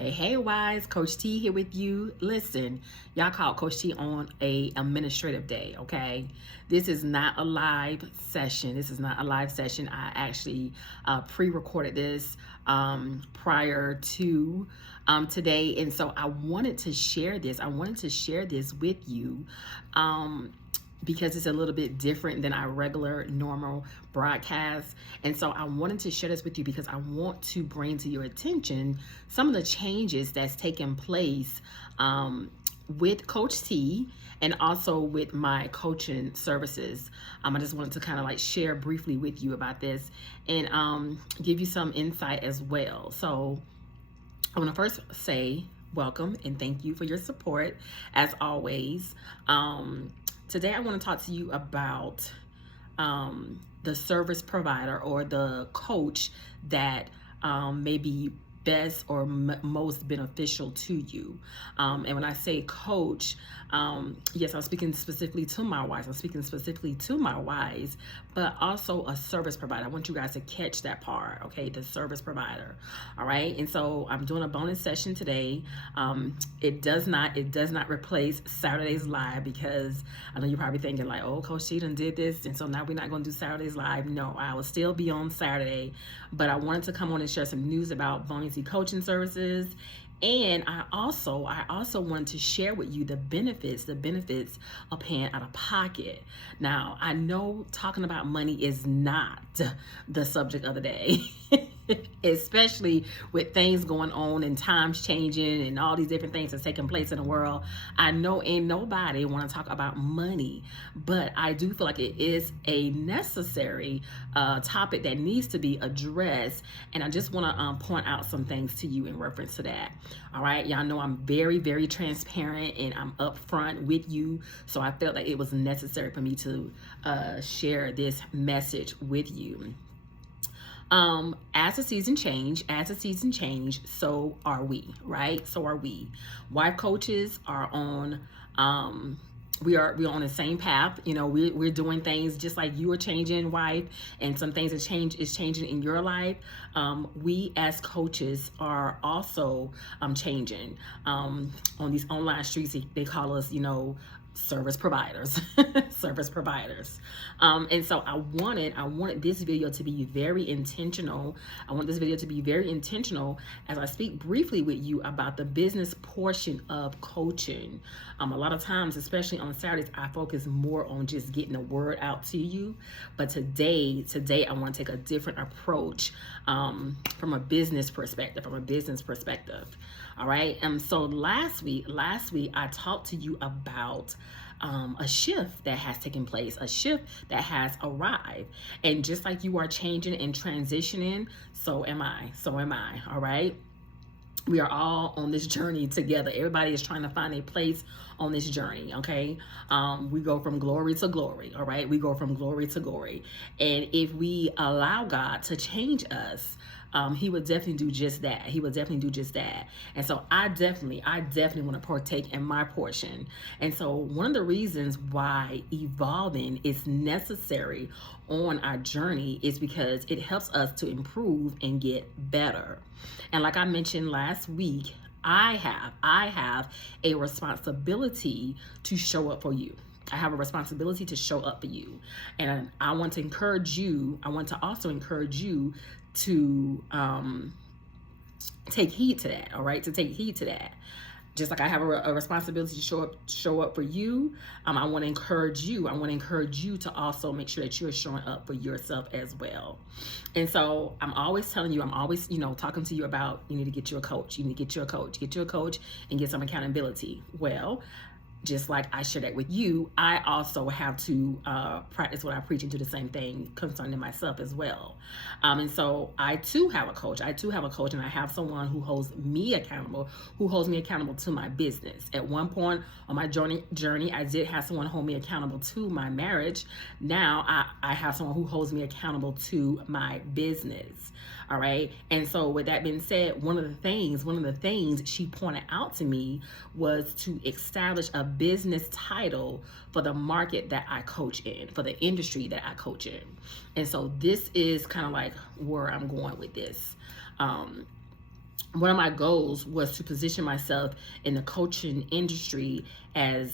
Hey, wise, Coach T here with you. Listen, y'all called Coach T on a administrative day, okay? This is not a live session. I actually pre-recorded this prior to today, and so I wanted to share this. With you. Because it's a little bit different than our regular normal broadcast. And so I wanted to share this with you because I want to bring to your attention some of the changes that's taken place with Coach T and also with my coaching services. I just wanted to kind of like share briefly with you about this and give you some insight as well. So I want to first say welcome and thank you for your support as always. Today I want to talk to you about the service provider or the coach that may be best or most beneficial to you. And when I say coach, yes, I'm speaking specifically to my wives. But also a service provider. I want you guys to catch that part, okay? The service provider, all right? And so I'm doing a bonus session today. It does not replace Saturday's Live because I know you're probably thinking like, oh, Coach T done did this, and so now we're not going to do Saturday's Live. No, I will still be on Saturday, but I wanted to come on and share some news about Buoyancy Coaching Services. And I also wanted to share with you the benefits of paying out of pocket. Now, I know talking about money is not the subject of the day, especially with things going on and times changing and all these different things that's taking place in the world. I know ain't nobody want to talk about money, but I do feel like it is a necessary topic that needs to be addressed. And I just want to point out some things to you in reference to that. All right, y'all know I'm very, very transparent and I'm upfront with you. So I felt like it was necessary for me to share this message with you. As the season change, so are we, right? So are we. Wife coaches are on, we're on the same path. You know, we're doing things just like you are changing, wife, and some things is changing in your life. We as coaches are also changing. On these online streets, they call us, service providers. And so I wanted this video to be very intentional. As I speak briefly with you about the business portion of coaching. A lot of times, especially on Saturdays, I focus more on just getting the word out to you. But today I want to take a different approach from a business perspective. All right. So last week I talked to you about a shift that has taken place, a shift that has arrived. And just like you are changing and transitioning, so am I. All right. We are all on this journey together. Everybody is trying to find a place on this journey, okay? We go from glory to glory, all right? We go from glory to glory. And if we allow God to change us, he would definitely do just that. And so I definitely want to partake in my portion. And so one of the reasons why evolving is necessary on our journey is because it helps us to improve and get better. And like I mentioned last week, I have a responsibility to show up for you. I have a responsibility to show up for you. And I want to encourage you. I want to also encourage you to take heed to that, all right? To take heed to that. Just like I have a responsibility to show up for you, I want to encourage you. I want to encourage you to also make sure that you're showing up for yourself as well. And so I'm always telling you, talking to you about you need to get you a coach. You need to get you a coach and get some accountability. Well, just like I share that with you, I also have to practice what I preach and do the same thing concerning myself as well. And so I too have a coach. And I have someone who holds me accountable to my business. At one point on my journey, I did have someone hold me accountable to my marriage. Now I have someone who holds me accountable to my business. All right. And so with that being said, one of the things she pointed out to me was to establish a business title for the market that I coach in, for the industry that I coach in. And so this is kind of like where I'm going with this. one of my goals was to position myself in the coaching industry as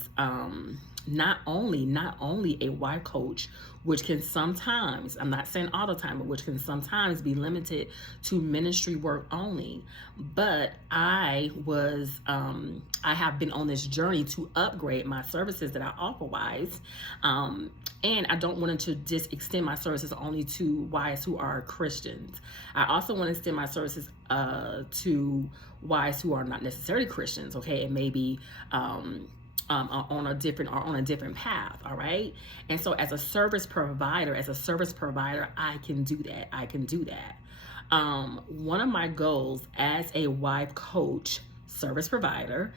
not only a wife coach, which can sometimes, I'm not saying all the time, but which can sometimes be limited to ministry work only. But I have been on this journey to upgrade my services that I offer wives. And I don't want to just extend my services only to wives who are Christians. I also want to extend my services to wives who are not necessarily Christians, okay, and maybe on a different path. All right. And so as a service provider, I can do that. One of my goals as a wife coach service provider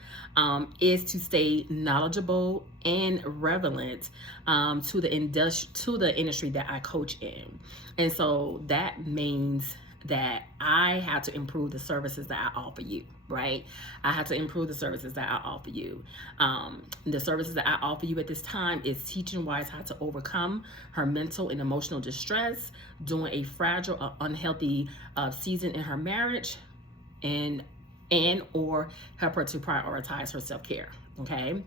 is to stay knowledgeable and relevant to the industry that I coach in. And so that means that I have to improve the services that I offer you, right? I have to improve the services that I offer you. The services that I offer you at this time is teaching wives how to overcome her mental and emotional distress during a fragile or unhealthy season in her marriage, and or help her to prioritize her self-care, okay?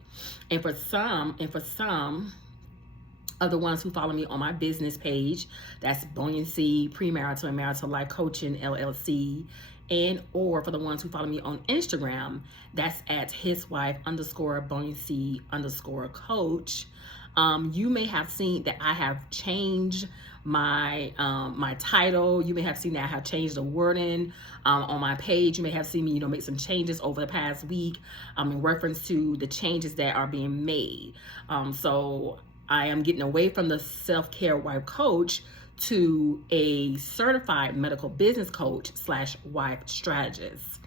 And for some of the ones who follow me on my business page, that's Buoyancy Premarital and Marital Life Coaching LLC, and or for the ones who follow me on Instagram, that's at hiswife_buoyancy_coach. You may have seen that I have changed my my title. You may have seen that I have changed the wording on my page. You may have seen me, make some changes over the past week in reference to the changes that are being made. So I am getting away from the self-care wife coach to a certified medical business coach / wife strategist.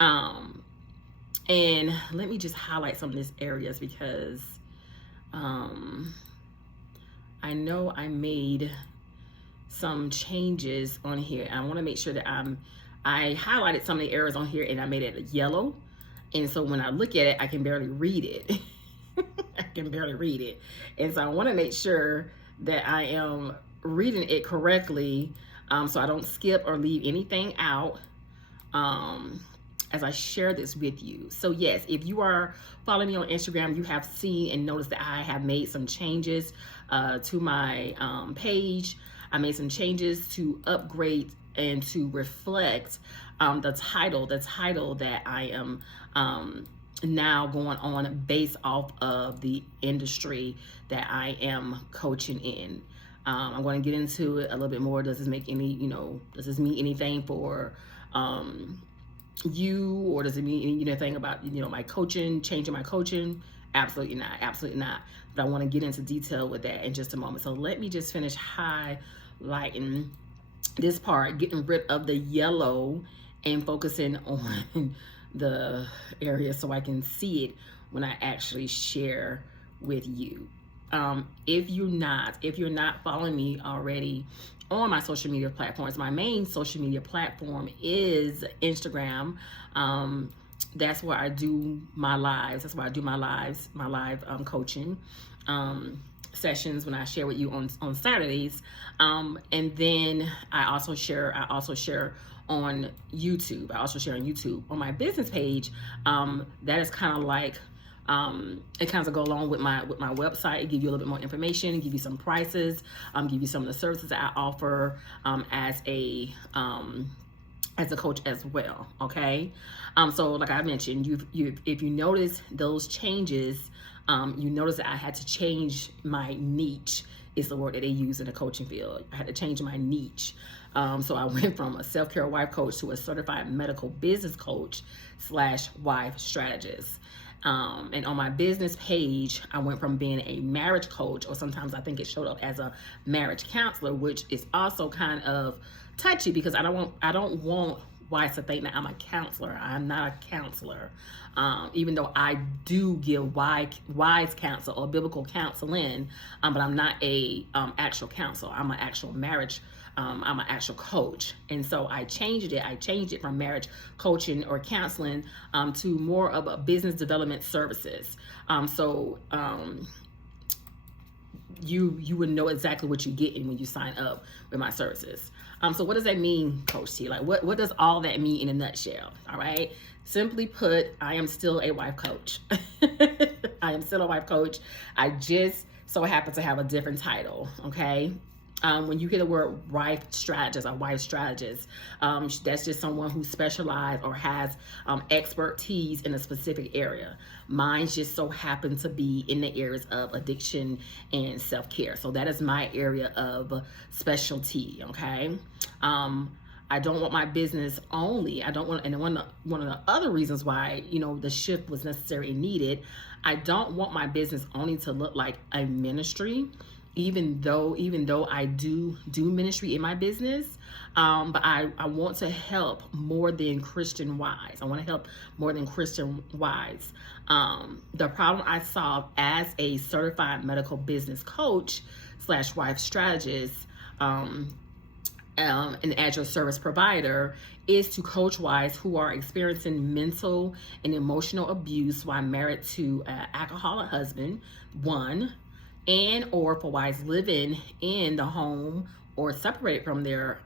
And let me just highlight some of these areas because I know I made some changes on here. I want to make sure that I highlighted some of the areas on here and I made it yellow. And so when I look at it, I can barely read it. I can barely read it. And so I want to make sure that I am reading it correctly, so I don't skip or leave anything out as I share this with you. So yes, if you are following me on Instagram, you have seen and noticed that I have made some changes to my page. I made some changes to upgrade and to reflect the title that I am now going on based off of the industry that I am coaching in. I'm going to get into it a little bit more. Does this make any, does this mean anything for you, or does it mean anything about, my coaching, changing my coaching? Absolutely not. Absolutely not. But I want to get into detail with that in just a moment. So let me just finish highlighting this part, getting rid of the yellow and focusing on the area so I can see it when I actually share with you. If you're not following me already on my social media platforms, my main social media platform is Instagram. That's where I do my lives. That's where I do my live coaching sessions when I share with you on Saturdays. And then I also share on YouTube. I also share on YouTube. On my business page, that is kind of like it kind of go along with my website. It give you a little bit more information, give you some prices, give you some of the services that I offer as a coach as well. Okay, so like I mentioned, if you notice those changes, you notice that I had to change my niche. Is the word that they use in the coaching field. I had to change my niche. So I went from a self-care wife coach to a certified medical business coach / wife strategist. And on my business page, I went from being a marriage coach, or sometimes I think it showed up as a marriage counselor, which is also kind of touchy because I don't want wives to think that I'm a counselor. I'm not a counselor. Even though I do give wise counsel or biblical counseling, but I'm not a actual counselor. I'm an actual marriage. I'm an actual coach. And so I changed it from marriage coaching or counseling to more of a business development services. You would know exactly what you're getting when you sign up with my services. So what does that mean, Coach T? Like, what does all that mean in a nutshell? All right. Simply put, I am still a wife coach. I am still a wife coach. I just so happen to have a different title. Okay. When you hear the word wife strategist, a wife strategist, that's just someone who specializes or has expertise in a specific area. Mine just so happen to be in the areas of addiction and self-care. So that is my area of specialty, okay? I don't want my business only. I don't want, and one of the other reasons why, the shift was necessary and needed, I don't want my business only to look like a ministry, even though I do ministry in my business, but I want to help more than Christian wives. I want to help more than Christian wives. The problem I solve as a certified medical business coach / wife strategist, and as your service provider, is to coach wives who are experiencing mental and emotional abuse while married to an alcoholic husband, one, and or for wives living in the home or separated from their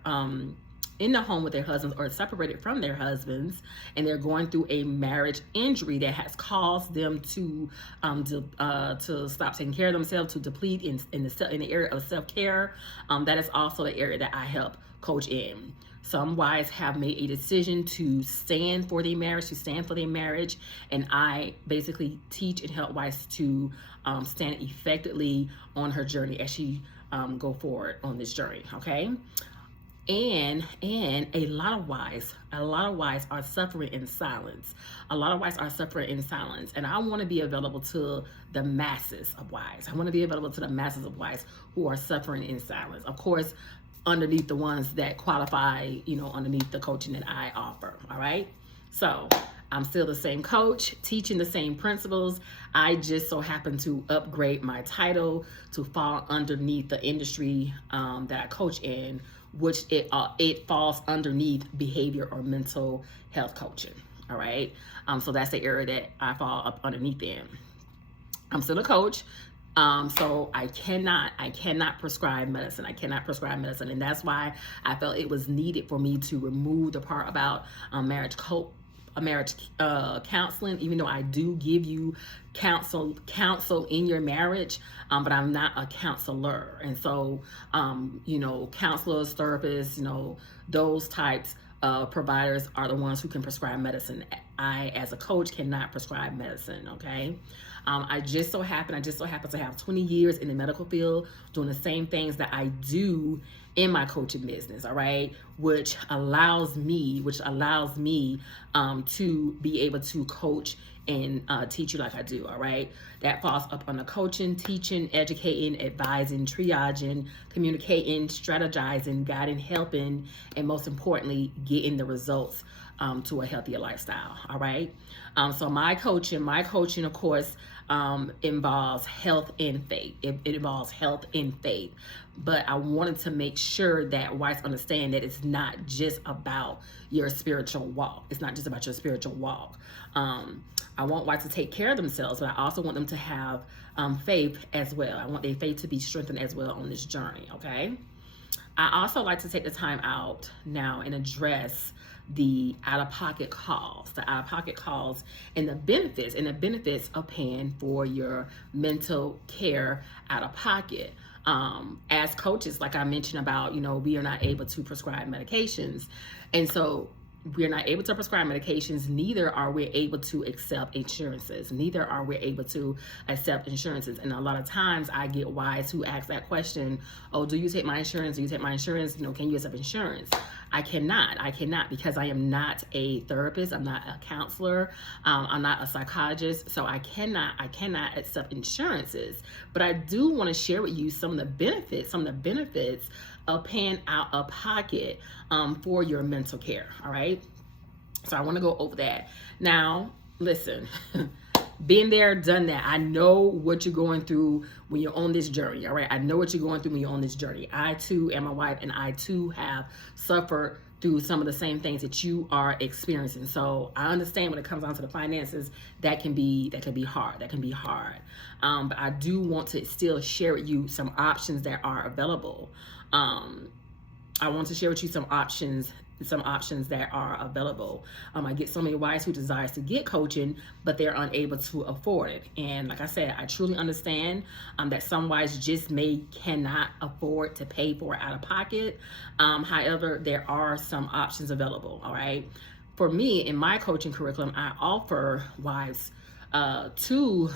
in the home with their husbands or separated from their husbands, and they're going through a marriage injury that has caused them to stop taking care of themselves, to deplete in the area of self-care. That is also the area that I help coach in. Some wives have made a decision to stand for their marriage, and I basically teach and help wives to stand effectively on her journey as she go forward on this journey, okay? And a lot of wives are suffering in silence. A lot of wives are suffering in silence, and I want to be available to the masses of wives. I want to be available to the masses of wives who are suffering in silence. Of course, underneath the ones that qualify, underneath the coaching that I offer. All right. So I'm still the same coach, teaching the same principles. I just so happen to upgrade my title to fall underneath the industry that I coach in, which it falls underneath behavior or mental health coaching. All right. So that's the area that I fall up underneath in. I'm still a coach. So I cannot prescribe medicine. And that's why I felt it was needed for me to remove the part about marriage counseling, even though I do give you counsel in your marriage, but I'm not a counselor. And so, counselors, therapists, those types of providers are the ones who can prescribe medicine. I, as a coach, cannot prescribe medicine, okay? I just so happen to have 20 years in the medical field doing the same things that I do in my coaching business, all right, which allows me to be able to coach and teach you like I do, all right? That falls up on the coaching, teaching, educating, advising, triaging, communicating, strategizing, guiding, helping, and most importantly, getting the results to a healthier lifestyle, all right? So my coaching, of course, involves health and faith. It involves health and faith. But I wanted to make sure that wives understand that it's not just about your spiritual walk. It's not just about your spiritual walk. I want wives to take care of themselves, but I also want them to have faith as well. I want their faith to be strengthened as well on this journey, okay? I also like to take the time out now and address the out-of-pocket costs, and the benefits of paying for your mental care out of pocket. As coaches, like I mentioned about, we are not able to prescribe medications. And so we're not able to prescribe medications, neither are we able to accept insurances. And a lot of times I get wives who ask that question, oh, do you take my insurance? Can you accept insurance? I cannot because I am not a therapist. I'm not a counselor. I'm not a psychologist. So I cannot accept insurances. But I do want to share with you some of the benefits of paying out of pocket for your mental care. All right. So I want to go over that. Now, listen, been there, done that. I know what you're going through when you're on this journey. All right. I know what you're going through when you're on this journey. I too am a wife, and I too have suffered through some of the same things that you are experiencing. So I understand when it comes down to the finances, that can be hard. But I do want to still share with you some options that are available. I want to share with you some options that are available. I get so many wives who desires to get coaching, but they're unable to afford it. And like I said, I truly understand that some wives just cannot afford to pay for it out of pocket. However, there are some options available. All right. For me, in my coaching curriculum, I offer wives two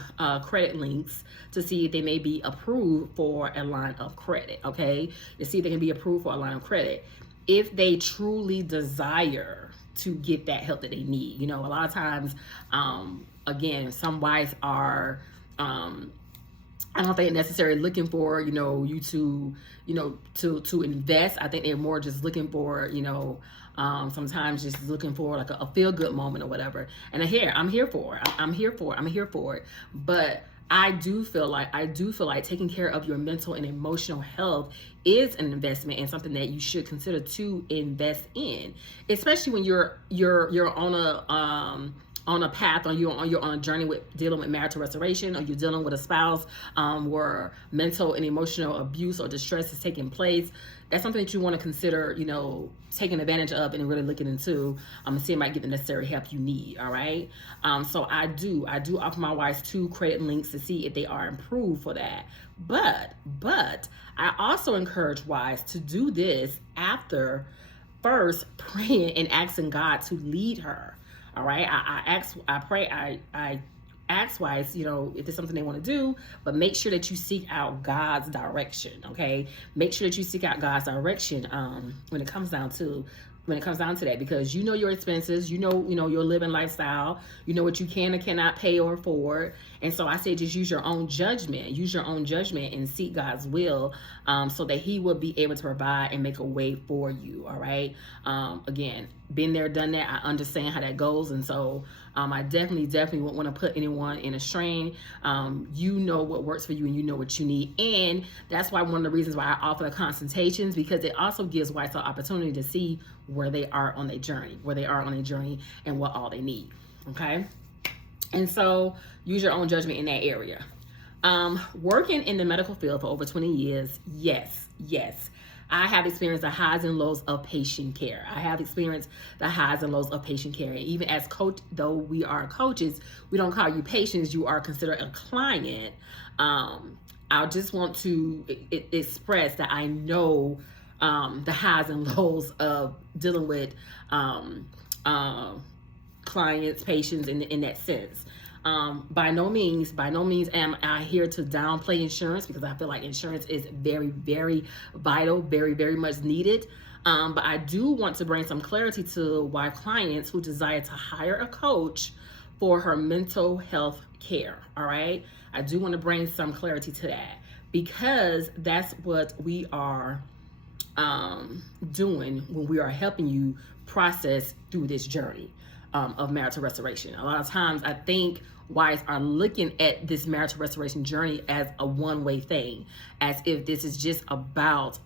credit links to see if they may be approved for a line of credit. Okay, to see if they can be approved for a line of credit if they truly desire to get that help that they need. You know, a lot of times, again, some wives are, I don't think necessarily looking for, you to invest. I think they're more just looking for, sometimes just looking for like a feel good moment or whatever. And I'm here for it. But I do feel like taking care of your mental and emotional health is an investment and something that you should consider to invest in, especially when you're on a path, or you're on a journey with dealing with marital restoration, or you're dealing with a spouse where mental and emotional abuse or distress is taking place. That's something that you want to consider, taking advantage of and really looking into, and see if it might get the necessary help you need. All right. So I do offer my wives 2 credit links to see if they are improved for that. But I also encourage wives to do this after first praying and asking God to lead her. All right. I ask wives, if it's something they want to do, but make sure that you seek out God's direction. Okay. Make sure that you seek out God's direction when it comes down to that, because your expenses, your living lifestyle, what you can and cannot pay or afford. And so I say, just use your own judgment and seek God's will, so that he will be able to provide and make a way for you. All right. Again, been there, done that. I understand how that goes. And so I definitely won't want to put anyone in a strain. You know what works for you and you know what you need. And that's why one of the reasons why I offer the consultations, because it also gives wives the opportunity to see where they are on their journey, and what all they need. Okay. And so use your own judgment in that area. Working in the medical field for over 20 years. Yes. I have experienced the highs and lows of patient care. And even as coach, though we are coaches, we don't call you patients. You are considered a client. I just want to express that I know the highs and lows of dealing with clients, patients in that sense. By no means am I here to downplay insurance, because I feel like insurance is very, very vital, very, very much needed. But I do want to bring some clarity to wife clients who desire to hire a coach for her mental health care. All right. I do want to bring some clarity to that, because that's what we are doing when we are helping you process through this journey of marital restoration. A lot of times I think wives are looking at this marital restoration journey as a one-way thing, as if this is just about,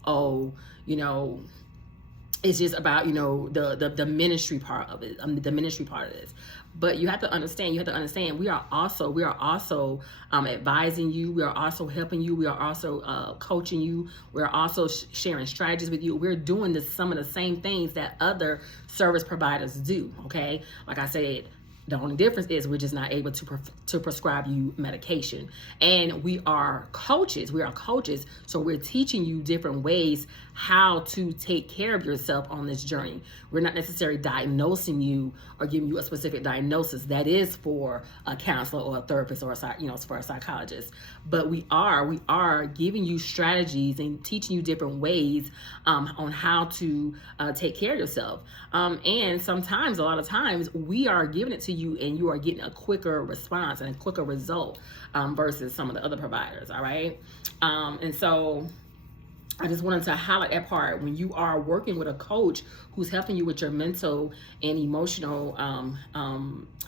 it's just about, the ministry part of it, the ministry part of this. But you have to understand, we are also advising you. We are also helping you. We are also coaching you. We're also sharing strategies with you. We're doing some of the same things that other service providers do. Okay. Like I said, the only difference is we're just not able to prescribe you medication. And we are coaches. So we're teaching you different ways how to take care of yourself on this journey. We're not necessarily diagnosing you or giving you a specific diagnosis. That is for a counselor or a therapist or for a psychologist. But we are giving you strategies and teaching you different ways on how to take care of yourself. And a lot of times, we are giving it to you and you are getting a quicker response and a quicker result versus some of the other providers. All right. And so I just wanted to highlight that part. When you are working with a coach who's helping you with your mental and emotional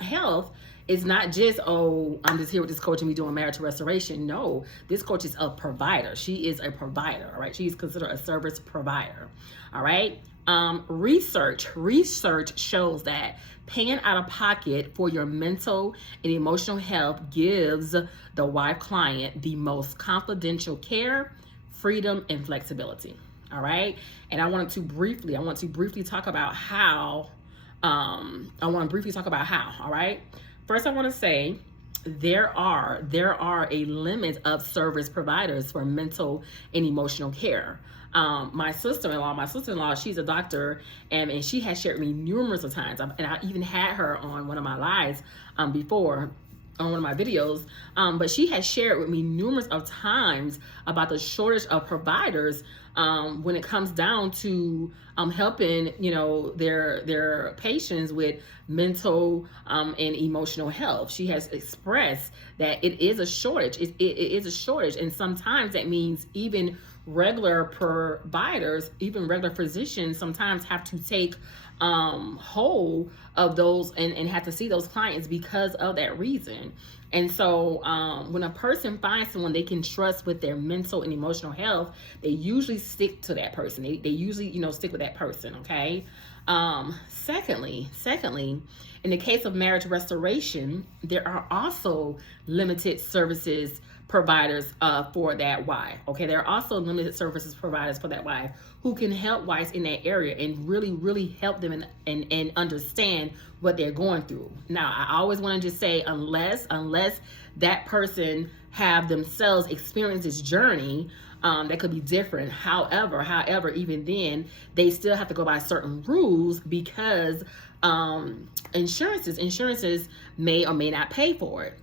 health, it's not just, I'm just here with this coach and we doing marital restoration. No, this coach is a provider. She is a provider. All right. She's considered a service provider. All right. Research shows that paying out of pocket for your mental and emotional health gives the wife client the most confidential care, freedom, and flexibility. All right. And I want to briefly talk about how, all right. First, I want to say there are a limit of service providers for mental and emotional care. My sister-in-law, she's a doctor, and she has shared with me numerous of times, and I even had her on one of my lives before, on one of my videos, but she has shared with me numerous of times about the shortage of providers when it comes down to helping, their patients with mental and emotional health. She has expressed that it is a shortage. It is a shortage, and sometimes that means even regular providers, even regular physicians, sometimes have to take hold of those and have to see those clients because of that reason. And so when a person finds someone they can trust with their mental and emotional health, they usually stick to that person. They usually, stick with that person, okay? Secondly, in the case of marriage restoration, there are also limited services providers for that wife. Okay, there are also limited services providers for that wife who can help wives in that area and really help them and understand what they're going through. Now, I always want to just say, unless that person have themselves experienced this journey, that could be different. However, even then, they still have to go by certain rules because insurances may or may not pay for it.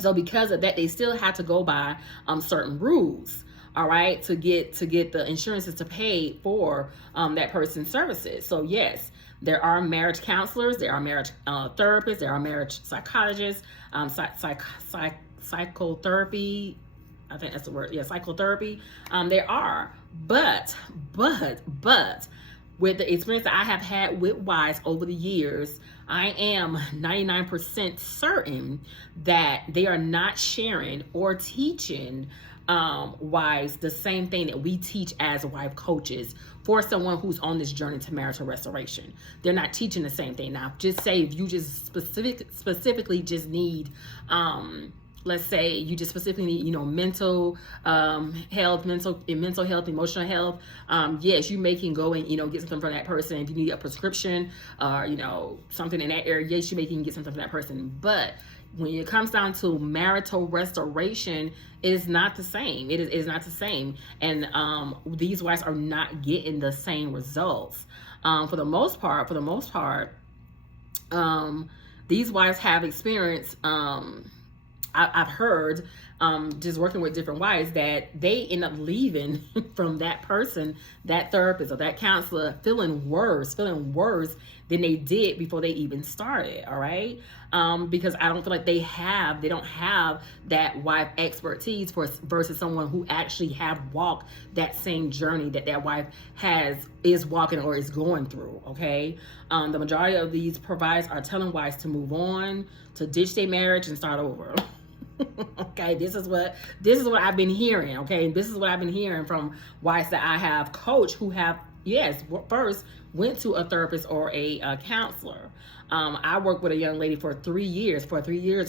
So because of that, they still have to go by certain rules, all right, to get the insurances to pay for that person's services. So yes, there are marriage counselors, there are marriage therapists, there are marriage psychologists, psychotherapy. I think that's the word. Yeah, psychotherapy. There are, but with the experience that I have had with wives over the years, I am 99% certain that they are not sharing or teaching wives the same thing that we teach as wife coaches for someone who's on this journey to marital restoration. They're not teaching the same thing. Now, just say if you just specifically just need let's say you just specifically need, mental health, mental health, emotional health. Yes, you can go and, get something from that person. If you need a prescription or, something in that area, yes, you can get something from that person. But when it comes down to marital restoration, it is not the same. It is not the same. And these wives are not getting the same results. For the most part, these wives have experienced, I've heard, just working with different wives, that they end up leaving from that person, that therapist or that counselor, feeling worse than they did before they even started. All right. Because I don't feel like they don't have that wife expertise versus someone who actually have walked that same journey that wife is walking or is going through. Okay. The majority of these providers are telling wives to move on, to ditch their marriage and start over. Okay, this is what I've been hearing. Okay, this is what I've been hearing from wives that I have coached who have, yes, first went to a therapist or a counselor. I worked with a young lady for 3 years.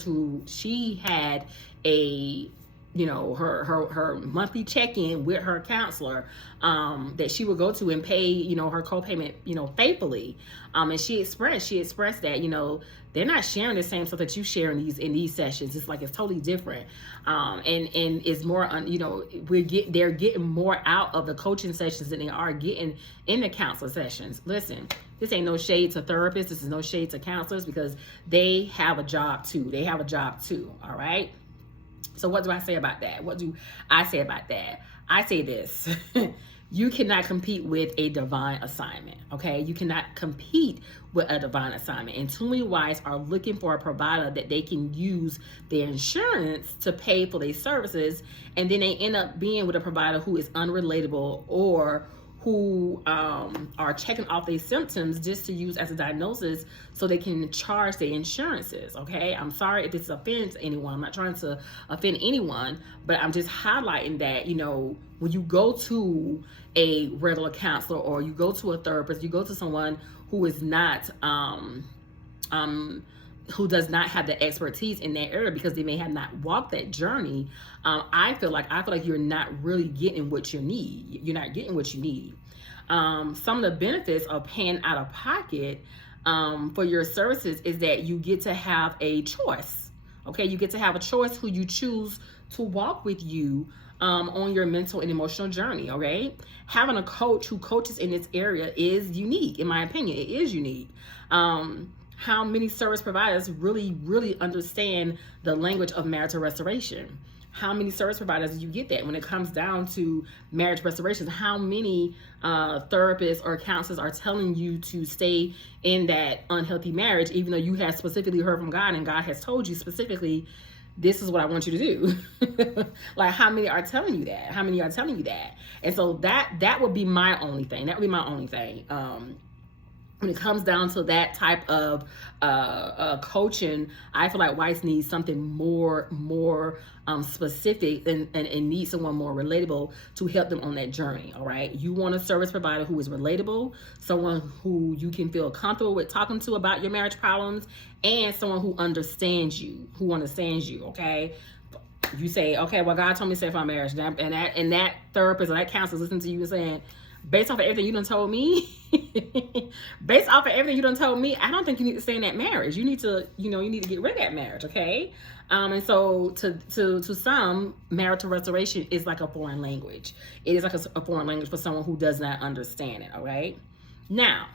Who she had a her monthly check-in with her counselor that she would go to and pay her co-payment faithfully, and she expressed that they're not sharing the same stuff that you share in these sessions. It's like it's totally different, and it's more they're getting more out of the coaching sessions than they are getting in the counselor sessions. Listen, this ain't no shade to therapists, this is no shade to counselors, because they have a job too. All right. So what do I say about that? I say this. You cannot compete with a divine assignment, okay? You cannot compete with a divine assignment. And too many wives are looking for a provider that they can use their insurance to pay for their services, and then they end up being with a provider who is unrelatable or who are checking off their symptoms just to use as a diagnosis so they can charge their insurances, okay? I'm sorry if this offends anyone. I'm not trying to offend anyone, but I'm just highlighting that, when you go to a regular counselor or you go to a therapist, you go to someone who is not does not have the expertise in that area because they may have not walked that journey, I feel like you're not really getting what you need. You're not getting what you need. Some of the benefits of paying out of pocket for your services is that you get to have a choice. Okay, you get to have a choice who you choose to walk with you on your mental and emotional journey. Okay, having a coach who coaches in this area is unique, in my opinion. It is unique. How many service providers really understand the language of marital restoration? How many service providers do you get that when it comes down to marriage restoration? How many therapists or counselors are telling you to stay in that unhealthy marriage, even though you have specifically heard from God and God has told you specifically, this is what I want you to do? Like, how many are telling you that? How many are telling you that? And so that would be my only thing. That would be my only thing. When it comes down to that type of coaching, I feel like wives need something more specific and need someone more relatable to help them on that journey. All right, you want a service provider who is relatable, someone who you can feel comfortable with talking to about your marriage problems, and someone who understands you. Okay. You say, okay, well, God told me to save my marriage, and that therapist or that counselor listening to you and saying, based off of everything you done told me, I don't think you need to stay in that marriage. You need to, get rid of that marriage, okay? And so to some, marital restoration is like a foreign language. It is like a foreign language for someone who does not understand it, all right? Now,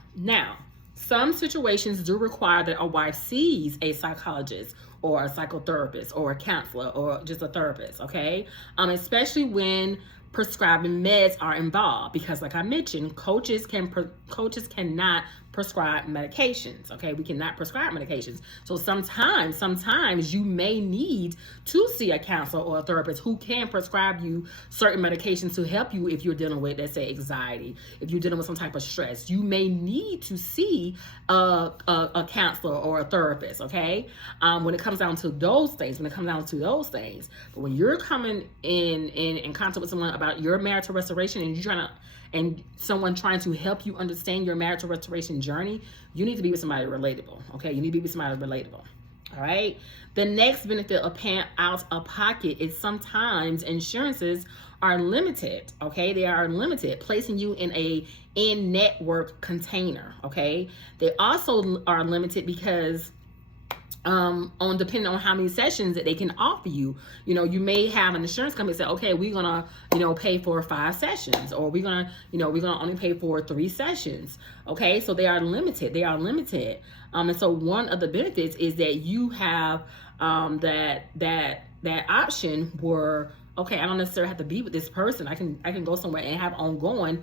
some situations do require that a wife sees a psychologist or a psychotherapist or a counselor or just a therapist, okay? Especially when prescribing meds are involved, because like I mentioned, coaches cannot prescribe medications. Okay, we cannot prescribe medications. So sometimes you may need to see a counselor or a therapist who can prescribe you certain medications to help you if you're dealing with, let's say, anxiety. If you're dealing with some type of stress, you may need to see a counselor or a therapist. Okay, when it comes down to those things, but when you're coming in contact with someone about your marital restoration and someone trying to help you understand your marital restoration journey, you need to be with somebody relatable. Okay, you need to be with somebody relatable. All right. The next benefit of paying out of pocket is sometimes insurances are limited. Okay, they are limited, placing you in a in-network container. Okay, they also are limited because depending on how many sessions that they can offer you. You may have an insurance company say, okay, we're gonna, pay for 5 sessions, or we're gonna only pay for 3 sessions. Okay, so they are limited. And so one of the benefits is that you have that option where, okay, I don't necessarily have to be with this person. I can go somewhere and have ongoing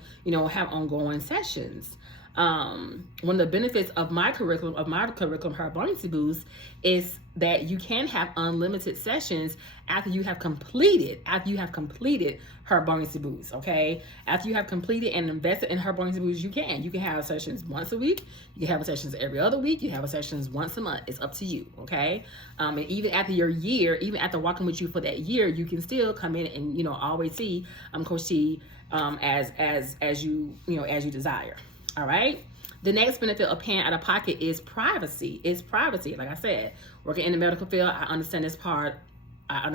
sessions. One of the benefits of my curriculum, Her Marital Boost, is that you can have unlimited sessions after you have completed Her Marital Boost. Okay, after you have completed and invested in Her Marital Boost, you can have sessions once a week. You can have sessions every other week. You have sessions once a month. It's up to you. Okay, and even after your year, even after walking with you for that year, you can still come in and always see Coach T as you desire. All right. The next benefit of paying out of pocket is privacy. Like I said, working in the medical field, I understand this part a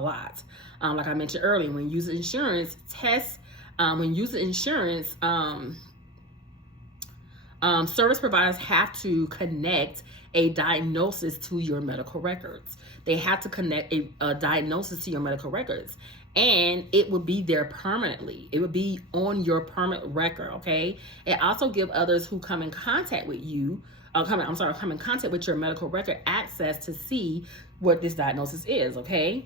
lot. Like I mentioned earlier, when using insurance, service providers have to connect a diagnosis to your medical records. They have to connect a diagnosis to your medical records. And it will be there permanently. It will be on your permanent record, okay? It also gives others who come in contact with you, come in contact with your medical record access to see what this diagnosis is, okay?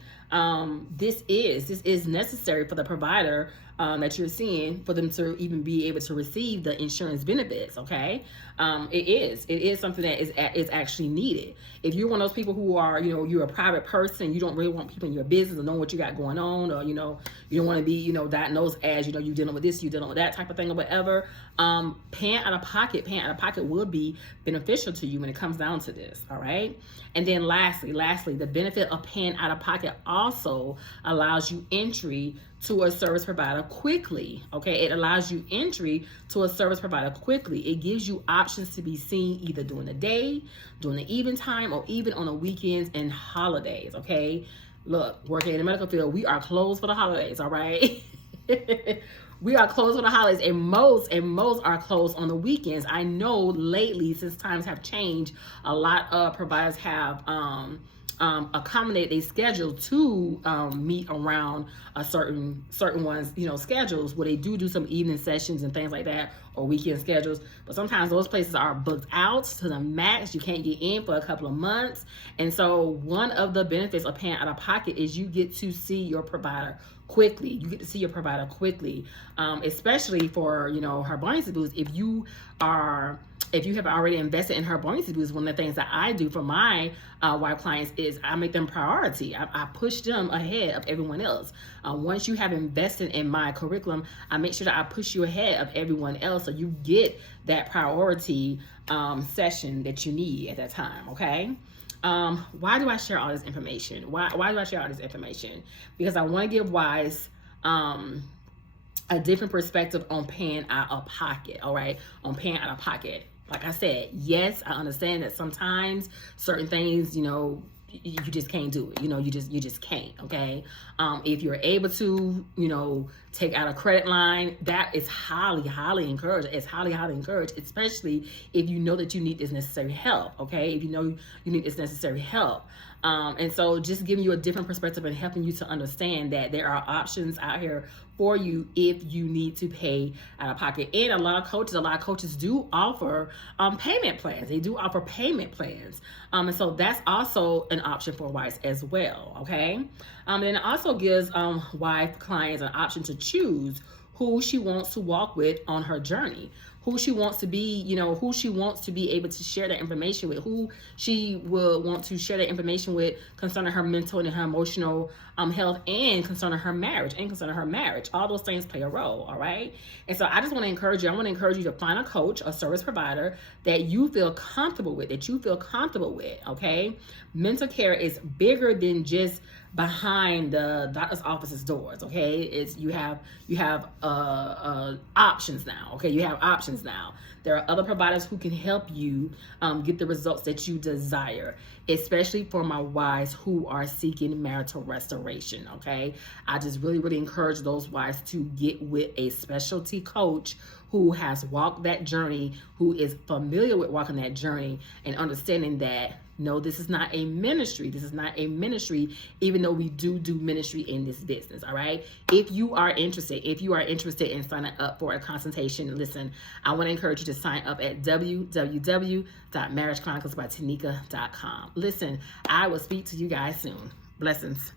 This is necessary for the provider that you're seeing for them to even be able to receive the insurance benefits, okay? It is something that is actually needed. If you're one of those people who are, you're a private person, you don't really want people in your business or know what you got going on, or, you don't want to be, diagnosed as, you're dealing with this, you're dealing with that type of thing or whatever, paying out of pocket will be beneficial to you when it comes down to this, all right? And then lastly, lastly, the benefit of paying out of pocket also allows you entry to a service provider quickly. Okay, it allows you entry to a service provider quickly. It gives you options to be seen either during the day, during the evening time, or even on the weekends and holidays. Okay, look, working in the medical field, we are closed for the holidays. All right. We are closed on the holidays, and most are closed on the weekends. I know lately, since times have changed, a lot of providers have accommodate their schedule to meet around a certain ones, schedules where they do some evening sessions and things like that, or weekend schedules. But sometimes those places are booked out to the max. You can't get in for a couple of months. And so one of the benefits of paying out of pocket is you get to see your provider quickly. You get to see your provider quickly, especially for, Her Marital Boost. If you have already invested in Her Marital Boost, one of the things that I do for my wife clients is I make them priority. I push them ahead of everyone else. Once you have invested in my curriculum, I make sure that I push you ahead of everyone else, so you get that priority session that you need at that time. Okay. Why do I share all this information? Why do I share all this information? Because I want to give wives a different perspective on paying out of pocket. All right, on paying out of pocket. Like I said, yes, I understand that sometimes certain things, you just can't do it. You just can't. Okay. If you're able to, take out a credit line, that is highly encouraged. It's highly encouraged, especially if you know that you need this necessary help. Okay. If you know you need this necessary help. And so just giving you a different perspective and helping you to understand that there are options out here for you if you need to pay out of pocket. And a lot of coaches do offer payment plans. They do offer payment plans. And so that's also an option for wives as well. Okay. And it also gives wife clients an option to choose who she wants to walk with on her journey, who she wants to be, who she wants to be able to share that information with, who she will want to share that information with concerning her mental and her emotional health, and concerning her marriage. All those things play a role. All right. And so I just want to encourage you. I want to encourage you to find a coach, a service provider that you feel comfortable with, Okay. Mental care is bigger than just behind the doctor's office's doors. Okay. You have options now. Okay. You have options now. There are other providers who can help you get the results that you desire, especially for my wives who are seeking marital restoration. Okay. I just really encourage those wives to get with a specialty coach who has walked that journey, who is familiar with walking that journey and understanding that, no, this is not a ministry. Even though we do ministry in this business. All right. If you are interested in signing up for a consultation, listen, I want to encourage you to sign up at www.marriagechroniclesbytanika.com. Listen, I will speak to you guys soon. Blessings.